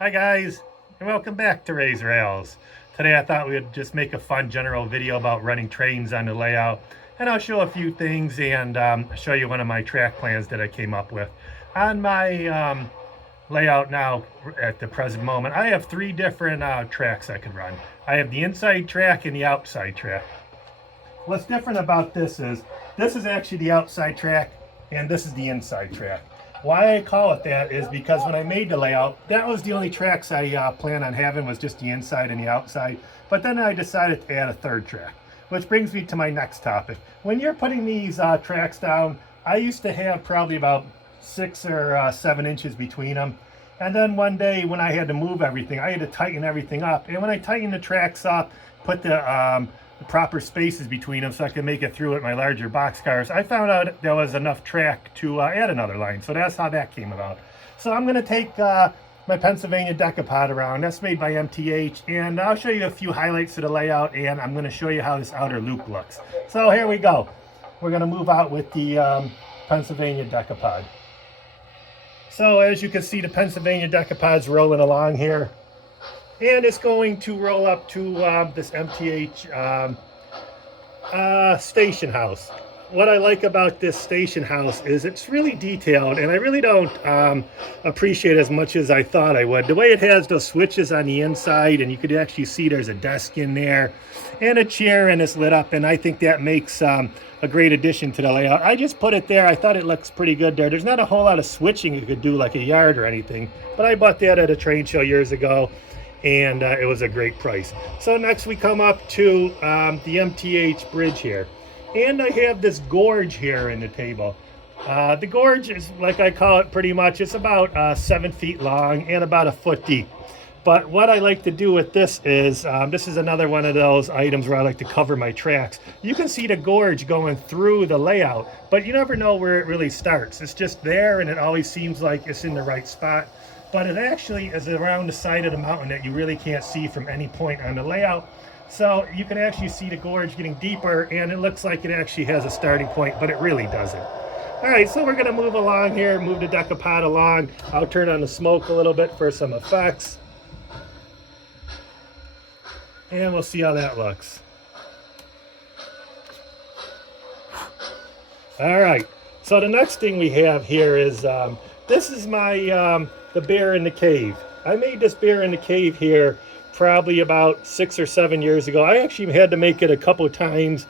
Hi guys, and welcome back to Raise Rails. Today I thought we would just make a fun general video about running trains on the layout, and I'll show a few things and show you one of my track plans that I came up with. On my layout now at the present moment, I have three different tracks I could run. I have the inside track and the outside track. What's different about this is actually the outside track and this is the inside track. Why I call it that is because when I made the layout, that was the only tracks I plan on having, was just the inside and the outside. But then I decided to add a third track, which brings me to my next topic. When you're putting these tracks down, I used to have probably about 6 or 7 inches between them. And then one day when I had to move everything, I had to tighten everything up. And when I tightened the tracks up, put the proper spaces between them so I could make it through with my larger box cars, I found out there was enough track to add another line. So that's how that came about. So I'm going to take my Pennsylvania Decapod around. That's made by MTH, and I'll show you a few highlights of the layout, and I'm going to show you how this outer loop looks. So here we go. We're going to move out with the Pennsylvania Decapod. So as you can see, the Pennsylvania Decapod's rolling along here. And it's going to roll up to this MTH station house. What I like about this station house is it's really detailed, and I really don't appreciate as much as I thought I would. The way it has those switches on the inside, and you could actually see there's a desk in there and a chair, and it's lit up, and I think that makes a great addition to the layout. I just put it there. I thought it looks pretty good there. There's not a whole lot of switching you could do like a yard or anything, but I bought that at a train show years ago, and it was a great price. So next we come up to the MTH bridge here. And I have this gorge here in the table. The gorge is, like I call it pretty much, it's about 7 feet long and about a foot deep. But what I like to do with this is another one of those items where I like to cover my tracks. You can see the gorge going through the layout, but you never know where it really starts. It's just there, and it always seems like it's in the right spot. But it actually is around the side of the mountain that you really can't see from any point on the layout. So you can actually see the gorge getting deeper, and it looks like it actually has a starting point, but it really doesn't. All right, so we're gonna move along here, move the Decapod along. I'll turn on the smoke a little bit for some effects. And we'll see how that looks. All right, so the next thing we have here is, this is my, the bear in the cave. I made this bear in the cave here probably about 6 or 7 years ago. I actually had to make it a couple times,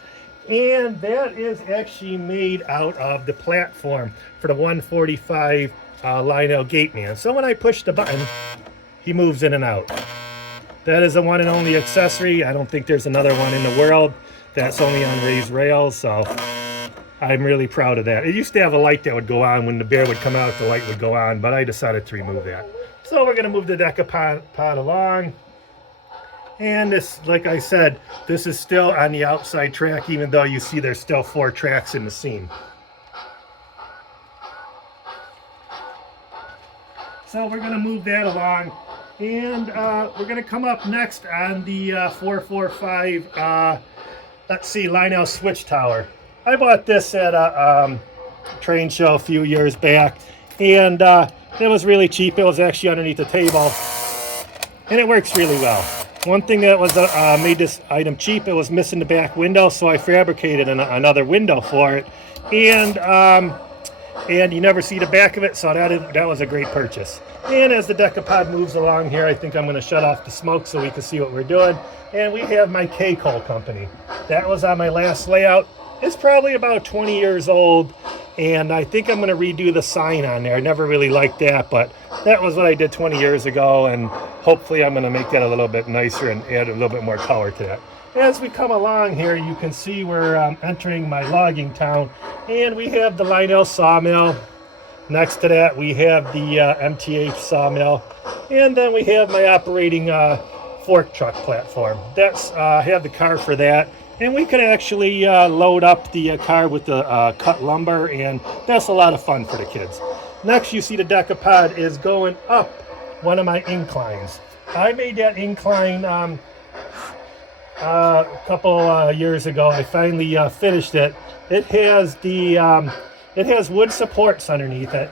and that is actually made out of the platform for the 145 Lionel gate man. So when I push the button, he moves in and out. That is a one and only accessory. I don't think there's another one in the world that's only on raised rails, so I'm really proud of that. It used to have a light that would go on when the bear would come out, the light would go on, but I decided to remove that. So we're going to move the Decapod along. And this, like I said, this is still on the outside track, even though you see there's still 4 tracks in the scene. So we're going to move that along, and we're going to come up next on the 445, let's see, Lionel switch tower. I bought this at a train show a few years back, and it was really cheap. It was actually underneath the table, and it works really well. One thing that was made this item cheap, it was missing the back window, so I fabricated another window for it, and you never see the back of it, so that was a great purchase. And as the Decapod moves along here, I think I'm going to shut off the smoke so we can see what we're doing. And we have my K-Coal company. That was on my last layout. It's probably about 20 years old, and I think I'm going to redo the sign on there. I never really liked that, but that was what I did 20 years ago, and hopefully I'm going to make that a little bit nicer and add a little bit more color to that. As we come along here, you can see we're entering my logging town, and we have the Lionel sawmill. Next to that, we have the MTH sawmill, and then we have my operating fork truck platform. I have the car for that. And we could actually load up the car with the cut lumber, and that's a lot of fun for the kids. Next, you see the Decapod is going up one of my inclines. I made that incline a couple years ago. I finally finished it. It has wood supports underneath it,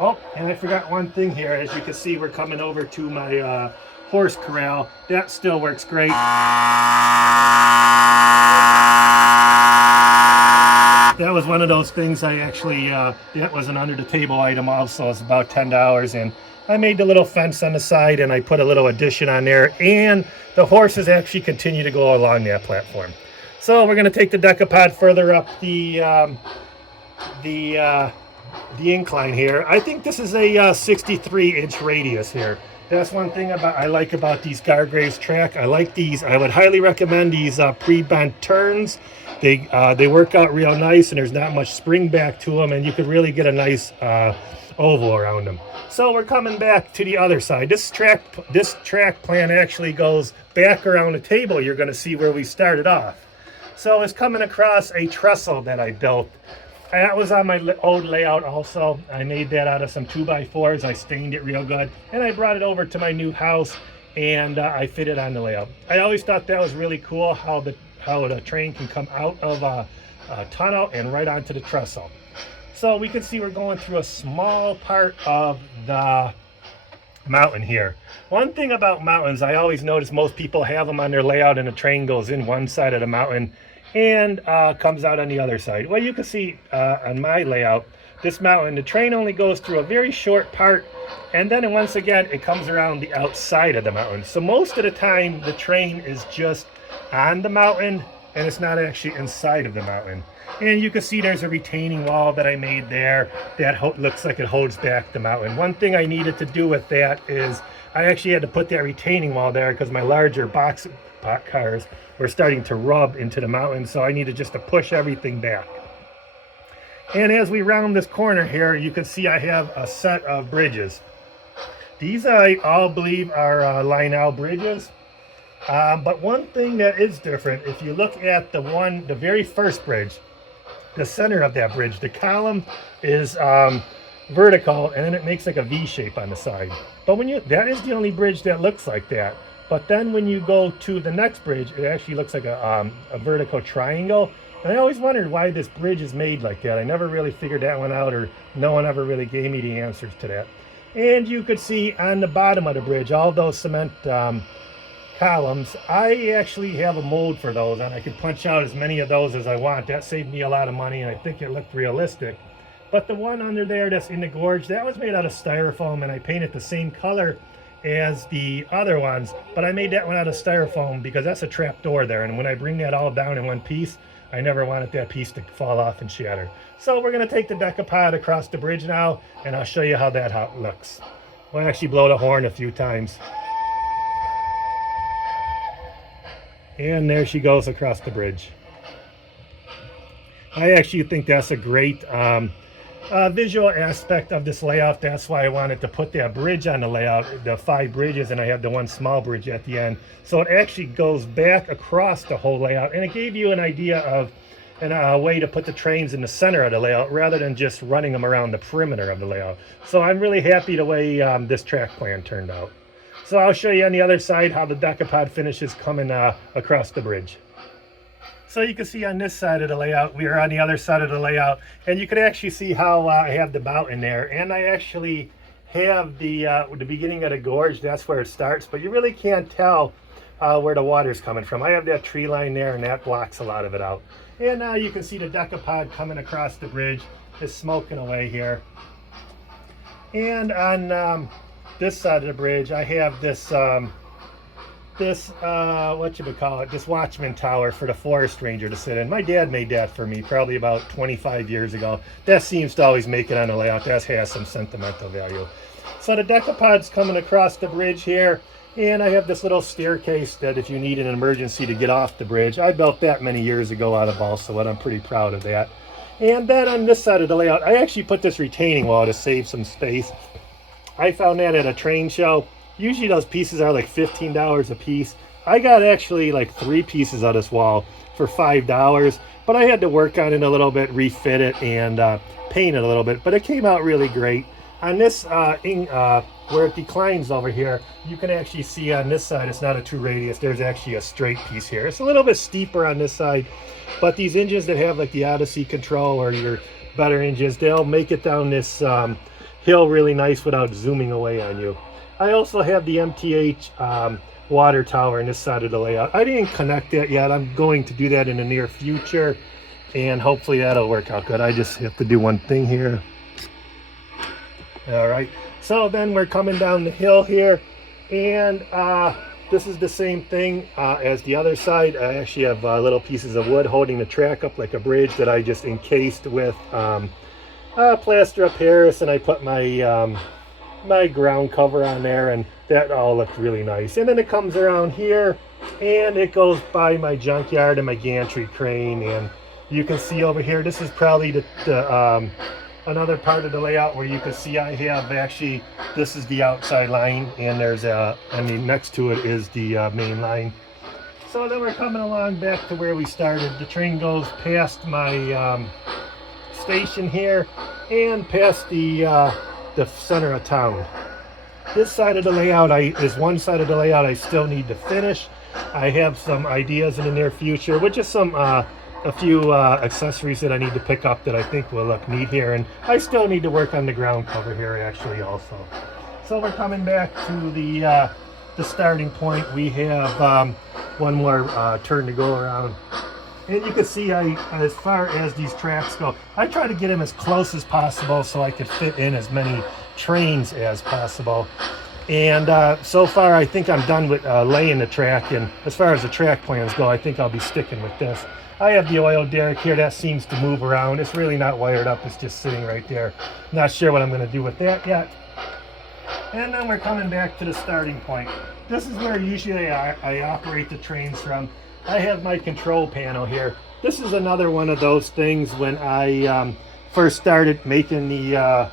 Oh, and I forgot one thing here. As you can see, we're coming over to my horse corral. That still works great. That was one of those things I actually, that was an under the table item also. It's about $10, and I made the little fence on the side and I put a little addition on there, and the horses actually continue to go along that platform. So we're going to take the decapod further up the incline here. I think this is a 63-inch radius here. That's one thing I like about these Gargraves track. I like these. I would highly recommend these pre-bent turns. They work out real nice, and there's not much spring back to them, and you could really get a nice oval around them. So we're coming back to the other side. This track plan actually goes back around the table. You're going to see where we started off. So it's coming across a trestle that I built. That was on my old layout also. I made that out of some 2x4s. I stained it real good, and I brought it over to my new house, and I fit it on the layout. I always thought that was really cool how the train can come out of a tunnel and right onto the trestle. So we can see we're going through a small part of the mountain here. One thing about mountains, I always notice most people have them on their layout, and the train goes in one side of the mountain and comes out on the other side. Well, you can see on my layout, this mountain, the train only goes through a very short part, and then once again it comes around the outside of the mountain. So most of the time the train is just on the mountain and it's not actually inside of the mountain. And you can see there's a retaining wall that I made there that looks like it holds back the mountain. One thing I needed to do with that is I actually had to put that retaining wall there because my larger box cars were starting to rub into the mountain, so I needed just to push everything back. And as we round this corner here, you can see I have a set of bridges. These I all believe are Lionel bridges. But one thing that is different, if you look at the very first bridge, the center of that bridge, the column is vertical, and then it makes like a V shape on the side. But that is the only bridge that looks like that. But then when you go to the next bridge, it actually looks like a vertical triangle. And I always wondered why this bridge is made like that. I never really figured that one out, or no one ever really gave me the answers to that. And you could see on the bottom of the bridge, all those cement columns, I actually have a mold for those, and I can punch out as many of those as I want. That saved me a lot of money, and I think it looked realistic. But the one under there that's in the gorge, that was made out of styrofoam, and I painted the same color as the other ones, but I made that one out of styrofoam because that's a trap door there, and when I bring that all down in one piece, I never wanted that piece to fall off and shatter. So we're going to take the decapod across the bridge now, and I'll show you how that looks. We'll actually blow the horn a few times. And there she goes across the bridge. I actually think that's a great visual aspect of this layout. That's why I wanted to put that bridge on the layout, the 5 bridges, and I have the one small bridge at the end. So it actually goes back across the whole layout, and it gave you an idea of a way to put the trains in the center of the layout rather than just running them around the perimeter of the layout. So I'm really happy the way this track plan turned out. So I'll show you on the other side how the decapod finishes coming across the bridge. So you can see on this side of the layout, we are on the other side of the layout, and you can actually see how I have the mountain there, and I actually have the beginning of the gorge. That's where it starts, but you really can't tell where the water's coming from. I have that tree line there, and that blocks a lot of it out. And now you can see the decapod coming across the bridge. It's smoking away here. And on this side of the bridge, I have this this watchman tower for the forest ranger to sit in. My dad made that for me probably about 25 years ago. That seems to always make it on the layout. That has some sentimental value. So the decapod's coming across the bridge here, and I have this little staircase that if you need an emergency to get off the bridge, I built that many years ago out of balsa wood. I'm pretty proud of that. And then on this side of the layout, I actually put this retaining wall to save some space. I found that at a train show. Usually those pieces are like $15 a piece. I got actually like 3 pieces of this wall for $5, but I had to work on it a little bit, refit it, and paint it a little bit, but it came out really great. On this, where it declines over here, you can actually see on this side, it's not a 2 radius, there's actually a straight piece here. It's a little bit steeper on this side, but these engines that have like the Odyssey control or your better engines, they'll make it down this hill really nice without zooming away on you. I also have the MTH water tower on this side of the layout. I didn't connect that yet. I'm going to do that in the near future, and hopefully that'll work out good. I just have to do one thing here. All right, so then we're coming down the hill here, and this is the same thing as the other side. I actually have little pieces of wood holding the track up like a bridge that I just encased with plaster of Paris, and I put my my ground cover on there, and that all looked really nice. And then it comes around here and it goes by my junkyard and my gantry crane, and you can see over here, this is probably the another part of the layout where you can see I have actually, this is the outside line, and there's next to it is the main line. So then we're coming along back to where we started. The train goes past my station here and past the center of town. This side of the layout is one side of the layout I still need to finish. I have some ideas in the near future, which is some a few accessories that I need to pick up that I think will look neat here, and I still need to work on the ground cover here actually also. So we're coming back to the starting point. We have one more turn to go around, and you can see as far as these tracks go, I try to get them as close as possible so I could fit in as many trains as possible. And so far I think I'm done with laying the track, and as far as the track plans go, I think I'll be sticking with this. I have the oil derrick here that seems to move around. It's really not wired up, it's just sitting right there. Not sure what I'm going to do with that yet. And then we're coming back to the starting point. This is where usually I operate the trains from. I have my control panel here. This is another one of those things when I first started making the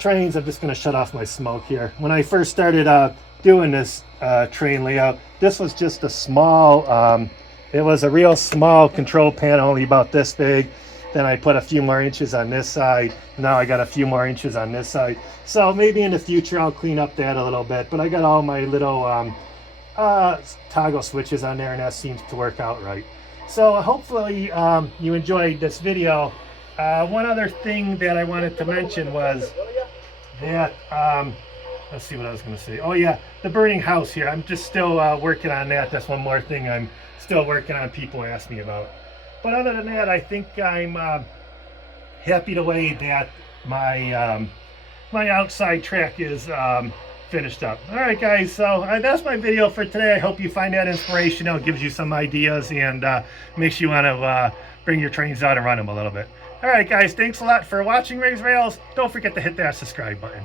trains. I'm just going to shut off my smoke here. When I first started doing this train layout, this was just a small, it was a real small control panel, only about this big. Then I put a few more inches on this side. Now I got a few more inches on this side. So maybe in the future I'll clean up that a little bit, but I got all my little toggle switches on there, and that seems to work out right. So hopefully you enjoyed this video. One other thing that I wanted to mention was that, let's see what I was going to say. Oh yeah, the burning house here. I'm just still working on that. That's one more thing I'm still working on, people ask me about. But other than that, I think I'm happy the way that my my outside track is finished up. All right, guys, so that's my video for today. I hope you find that inspirational. It gives you some ideas and makes you want to bring your trains out and run them a little bit. All right, guys, thanks a lot for watching Raise Rails. Don't forget to hit that subscribe button.